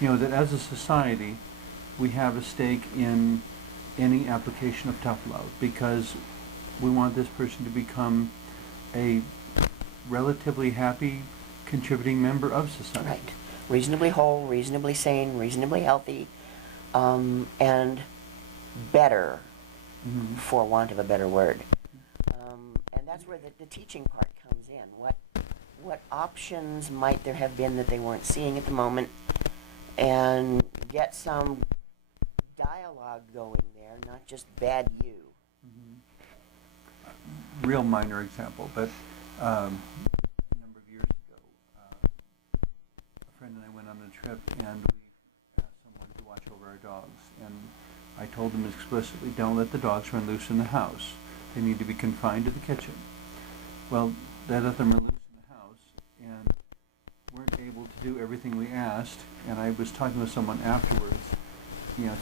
that as a society, we have a stake in any application of tough love because we want this person to become a relatively happy, contributing member of society. Right. Reasonably whole, reasonably sane, reasonably healthy, and better, for want of a better word. And that's where the teaching part comes in. What options might there have been that they weren't seeing at the moment, and get some dialogue going there, not just bad you. Real minor example, but a number of years ago, a friend and I went on a trip and we asked someone to watch over our dogs, and I told them explicitly, don't let the dogs run loose in the house. They need to be confined to the kitchen. Well, they let them run loose in the house and weren't able to do everything we asked, and I was talking with someone afterwards,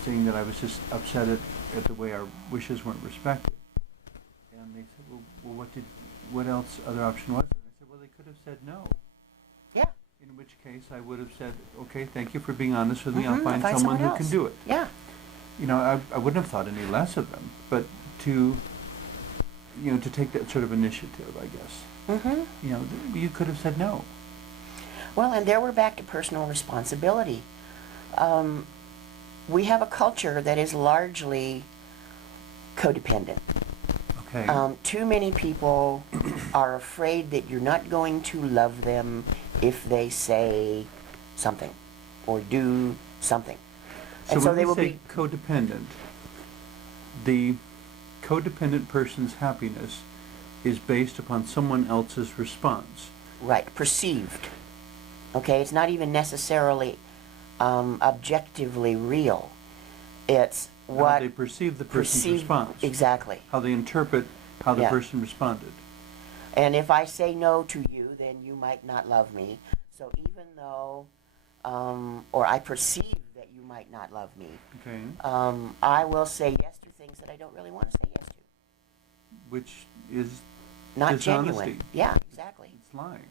saying that I was just upset at the way our wishes weren't respected. And they said, well, what else other option was there? I said, well, they could have said no. Yeah. In which case I would have said, okay, thank you for being honest with me. I'll I'll find find someone someone who can else. do it. Yeah. I wouldn't have thought any less of them, but to take that sort of initiative, I guess. You could have said no. Well, and there we're back to personal responsibility. We have a culture that is largely codependent. Okay. Too many people are afraid that you're not going to love them if they say something or do something. And so when they we will say be codependent, the codependent person's happiness is based upon someone else's response. right, perceived. Okay, it's not even necessarily objectively real. It's How what they perceive the person's perceived- response. Exactly. How they interpret how the Yeah. person responded. And if I say no to you, then you might not love me. So even though, or I perceive that you might not love me, Okay. I will say yes to things that I don't really want to say yes to. Which is Not dishonesty. genuine. Yeah, exactly. It's lying.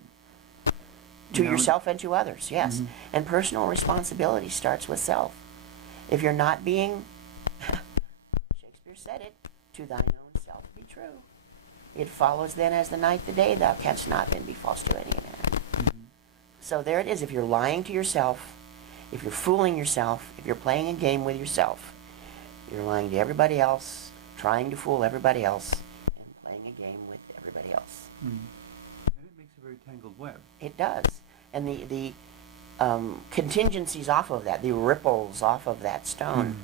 To You know, yourself and to others, yes. Mhm. And personal responsibility starts with self. If you're not being, Shakespeare said it, to thine own self be true. It follows then as the night the day, thou canst not then be false to any man. So there it is. If you're lying to yourself, if you're fooling yourself, if you're playing a game with yourself, you're lying to everybody else, trying to fool everybody else, and playing a game with everybody else. Mhm. And it makes a very tangled web. It does. And the contingencies off of that, the ripples off of that stone.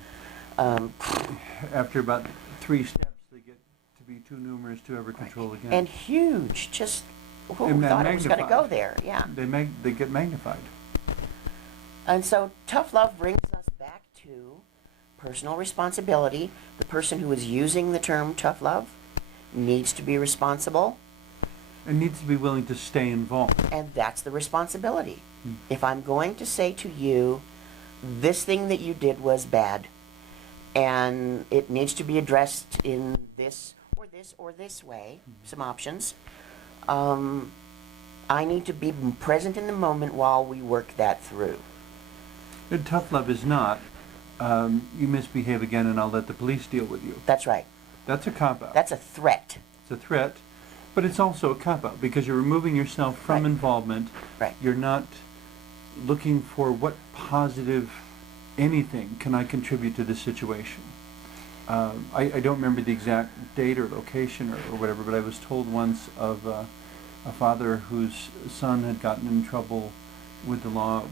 After about 3 steps, they get to be too numerous to ever control again. And huge, just who And thought it was going to go magnified. there? Yeah. They get magnified. And so tough love brings us back to personal responsibility. The person who is using the term tough love needs to be responsible, And needs to be willing to stay involved. and that's the responsibility. If I'm going to say to you, this thing that you did was bad, and it needs to be addressed in this or this or this way, some options, I need to be present in the moment while we work that through. And tough love is not, you misbehave again and I'll let the police deal with you. That's right. That's a cop-out. That's a threat. It's a threat, but it's also a cop-out because you're removing yourself from Right. involvement. Right. You're not looking for what positive anything can I contribute to this situation. I don't remember the exact date or location or whatever, but I was told once of a father whose son had gotten in trouble with the law,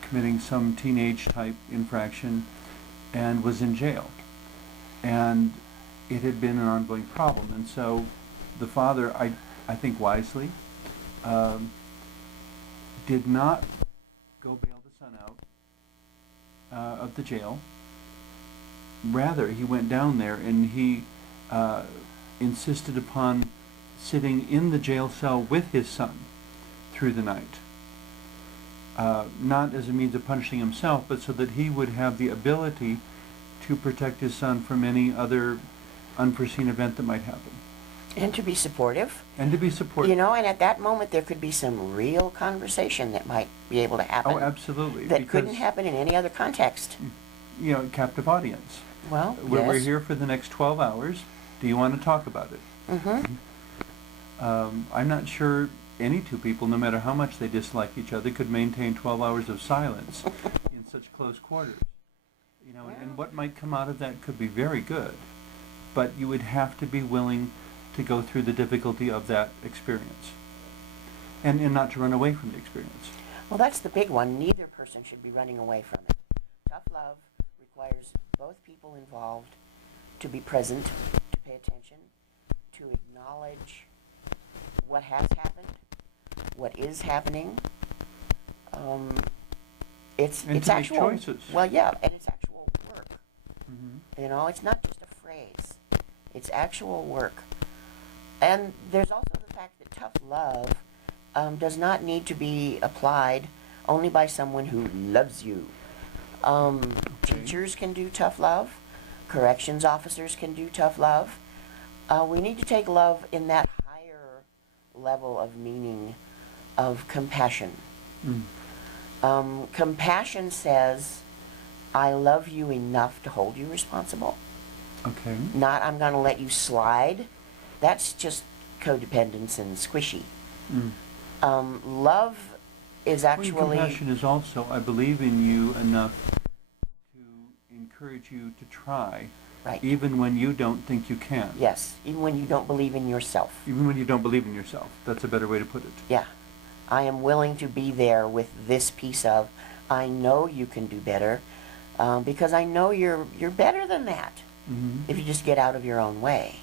committing some teenage type infraction, and was in jail. And it had been an ongoing problem. And so the father, I think wisely, did not go bail the son out of the jail. Rather, he went down there and he insisted upon sitting in the jail cell with his son through the night. Not as a means of punishing himself, but so that he would have the ability to protect his son from any other unforeseen event that might happen. And to be supportive. And to be supportive. You know, and at that moment there could be some real conversation that might be able to happen. Oh, absolutely. That couldn't happen in any other context. You know, captive audience. Well, We're yes. here for the next 12 hours. Do you want to talk about it? Mm-hmm. I'm not sure any two people, no matter how much they dislike each other, could maintain 12 hours of silence in such close quarters. You know, and what might come out of that could be very good, but you would have to be willing to go through the difficulty of that experience, and not to run away from the experience. Well, that's the big one. Neither person should be running away from it. Tough love requires both people involved to be present, to pay attention, to acknowledge what has happened, what is happening. It's And to make actual choices. Well, yeah, and it's actual work. Mm-hmm. You know, it's not just a phrase. It's actual work. And there's also the fact that tough love does not need to be applied only by someone who loves you. Teachers can do tough love. Corrections officers can do tough love. We need to take love in that higher level of meaning of compassion. Compassion says, I love you enough to hold you responsible. Okay. Not, I'm going to let you slide. That's just codependence and squishy. Love is actually... Well, compassion is also, I believe in you enough to encourage you to try, Right. even when you don't think you can. Yes, even when you don't believe in yourself. Even when you don't believe in yourself. That's a better way to put it. Yeah. I am willing to be there with this piece of, I know you can do better, because I know you're better than that Mm-hmm. if you just get out of your own way.